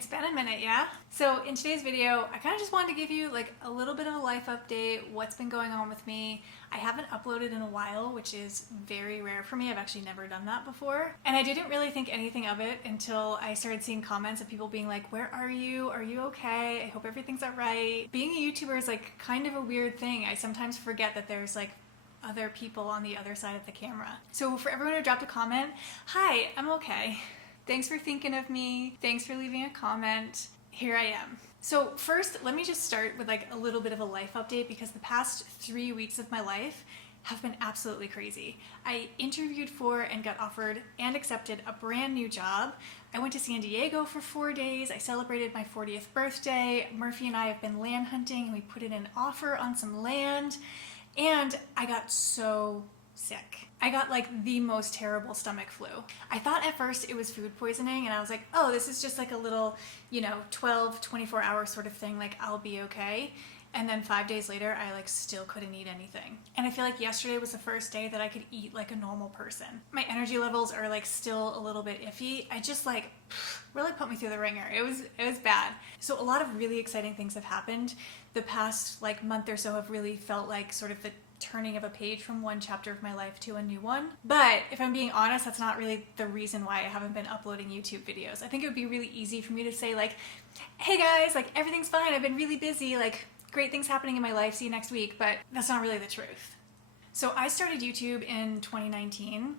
It's been a minute, yeah? So in today's video, I kind of just wanted to give you like a little bit of a life update, what's been going on with me. I haven't uploaded in a while, which is very rare for me. I've actually never done that before. And I didn't really think anything of it until I started seeing comments of people being like, where are you? Are you okay? I hope everything's all right. Being a YouTuber is like kind of a weird thing. I sometimes forget that there's like other people on the other side of the camera. So for everyone who dropped a comment, hi, I'm okay. Thanks for thinking of me. Thanks for leaving a comment. Here I am. So first, let me just start with like a little bit of a life update because the past 3 weeks of my life have been absolutely crazy. I interviewed for and got offered and accepted a brand new job. I went to San Diego for 4 days. I celebrated my 40th birthday. Murphy and I have been land hunting and we put in an offer on some land. And I got so sick. I got like the most terrible stomach flu. I thought at first it was food poisoning and I was like, oh, this is just like a little, 12, 24 hour sort of thing, like I'll be okay. And then 5 days later, I like still couldn't eat anything. And I feel like yesterday was the first day that I could eat like a normal person. My energy levels are like still a little bit iffy. I just like really put me through the ringer. It was bad. So a lot of really exciting things have happened. The past like month or so have really felt like sort of the turning of a page from one chapter of my life to a new one. But if I'm being honest, that's not really the reason why I haven't been uploading YouTube videos. I think it would be really easy for me to say like, hey guys, like everything's fine. I've been really busy. Like great things happening in my life. See you next week. But that's not really the truth. So I started YouTube in 2019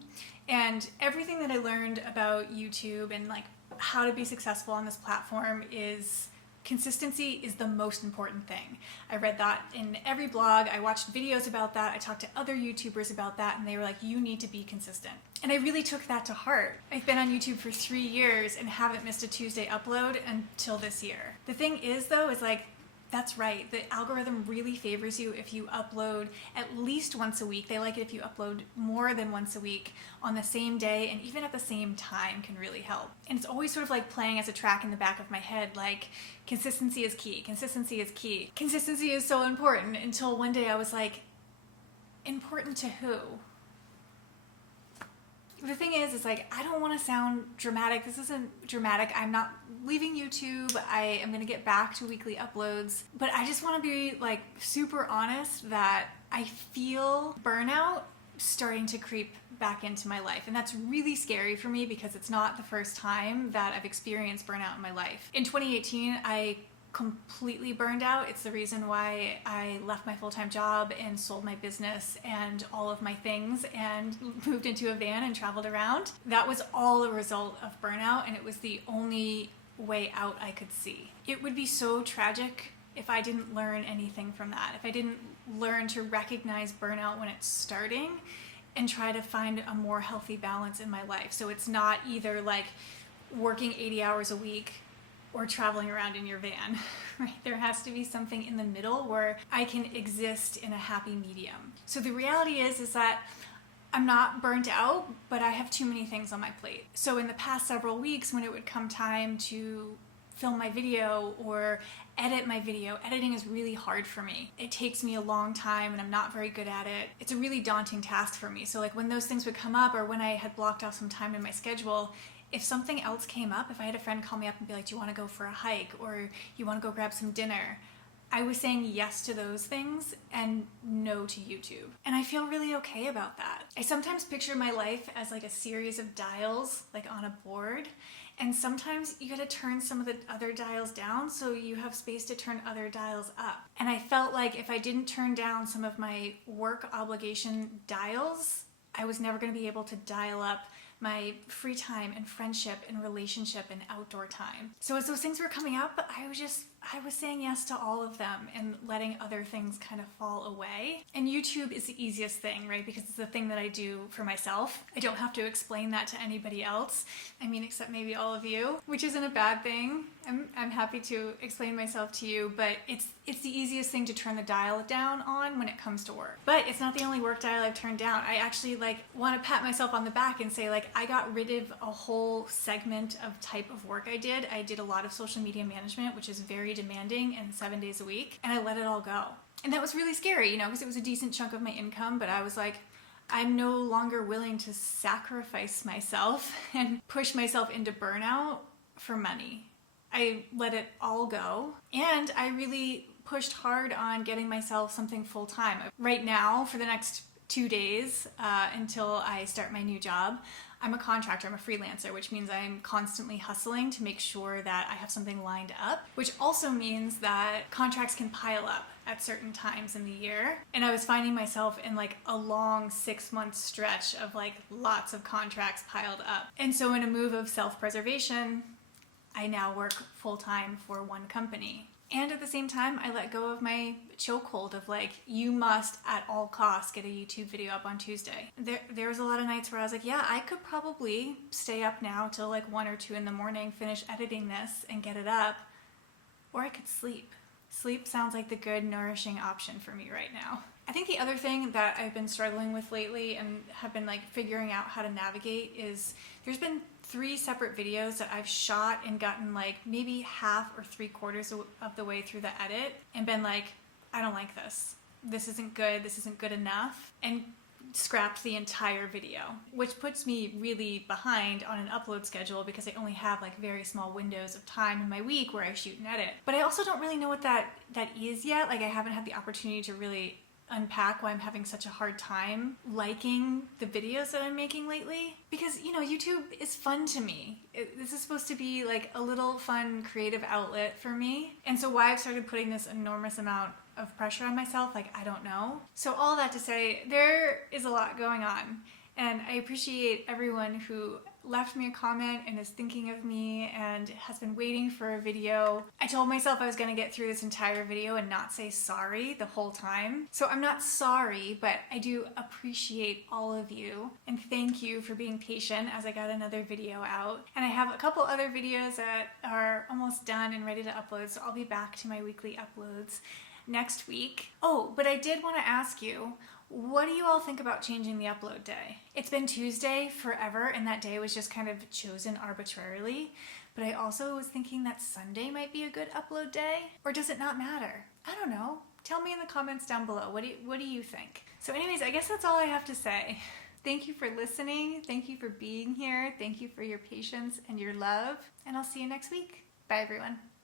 and everything that I learned about YouTube and like how to be successful on this platform is consistency is the most important thing. I read that in every blog. I watched videos about that. I talked to other YouTubers about that and they were like, you need to be consistent. And I really took that to heart. I've been on YouTube for 3 years and haven't missed a Tuesday upload until this year. The thing is though, is like, that's right. The algorithm really favors you if you upload at least once a week. They like it if you upload more than once a week on the same day and even at the same time can really help. And it's always sort of like playing as a track in the back of my head, like consistency is key, consistency is key. Consistency is so important until one day I was like, important to who? The thing is like, I don't want to sound dramatic. This isn't dramatic. I'm not leaving YouTube. I am going to get back to weekly uploads. But I just want to be like super honest that I feel burnout starting to creep back into my life. And that's really scary for me because it's not the first time that I've experienced burnout in my life. In 2018, I completely burned out. It's the reason why I left my full-time job and sold my business and all of my things and moved into a van and traveled around. That was all a result of burnout and it was the only way out I could see. It would be so tragic if I didn't learn anything from that, if I didn't learn to recognize burnout when it's starting and try to find a more healthy balance in my life. So it's not either like working 80 hours a week or traveling around in your van, right? There has to be something in the middle where I can exist in a happy medium. So the reality is that I'm not burnt out, but I have too many things on my plate. So in the past several weeks, when it would come time to film my video or edit my video, editing is really hard for me. It takes me a long time and I'm not very good at it. It's a really daunting task for me. So like when those things would come up or when I had blocked off some time in my schedule, if something else came up, if I had a friend call me up and be like, do you want to go for a hike or you want to go grab some dinner? I was saying yes to those things and no to YouTube. And I feel really okay about that. I sometimes picture my life as like a series of dials, like on a board. And sometimes you gotta turn some of the other dials down so you have space to turn other dials up. And I felt like if I didn't turn down some of my work obligation dials, I was never gonna be able to dial up my free time and friendship and relationship and outdoor time. So as those things were coming up, I was saying yes to all of them and letting other things kind of fall away. And YouTube is the easiest thing, right? Because it's the thing that I do for myself. I don't have to explain that to anybody else. I mean, except maybe all of you, which isn't a bad thing. I'm happy to explain myself to you, but it's the easiest thing to turn the dial down on when it comes to work. But it's not the only work dial I've turned down. I actually like want to pat myself on the back and say like, I got rid of a whole segment of type of work I did. I did a lot of social media management, which is very demanding and 7 days a week, and I let it all go. And that was really scary, because it was a decent chunk of my income, but I was like, I'm no longer willing to sacrifice myself and push myself into burnout for money. I let it all go, and I really pushed hard on getting myself something full-time. Right now, for the next 2 days until I start my new job, I'm a contractor, I'm a freelancer, which means I'm constantly hustling to make sure that I have something lined up, which also means that contracts can pile up at certain times in the year. And I was finding myself in like a long 6-month stretch of like lots of contracts piled up. And so in a move of self-preservation, I now work full-time for one company. And at the same time, I let go of my chokehold of like, you must at all costs get a YouTube video up on Tuesday. There was a lot of nights where I was like, yeah, I could probably stay up now till like 1 or 2 in the morning, finish editing this and get it up, or I could sleep. Sleep sounds like the good, nourishing option for me right now. I think the other thing that I've been struggling with lately and have been like figuring out how to navigate is there's been 3 separate videos that I've shot and gotten like maybe half or 3/4 of the way through the edit and been like, I don't like this. This isn't good enough, and scrapped the entire video, which puts me really behind on an upload schedule because I only have like very small windows of time in my week where I shoot and edit. But I also don't really know what that is yet. Like I haven't had the opportunity to really unpack why I'm having such a hard time liking the videos that I'm making lately. Because, you know, YouTube is fun to me. This is supposed to be like a little fun creative outlet for me. And so why I've started putting this enormous amount of pressure on myself, like, I don't know. So all that to say, there is a lot going on. And I appreciate everyone who left me a comment and is thinking of me and has been waiting for a video. I told myself I was going to get through this entire video and not say sorry the whole time. So I'm not sorry, but I do appreciate all of you. And thank you for being patient as I got another video out. And I have a couple other videos that are almost done and ready to upload, so I'll be back to my weekly uploads next week. Oh, but I did want to ask you, what do you all think about changing the upload day? It's been Tuesday forever, and that day was just kind of chosen arbitrarily. But I also was thinking that Sunday might be a good upload day. Or does it not matter? I don't know. Tell me in the comments down below. What do you think? So anyways, I guess that's all I have to say. Thank you for listening. Thank you for being here. Thank you for your patience and your love. And I'll see you next week. Bye, everyone.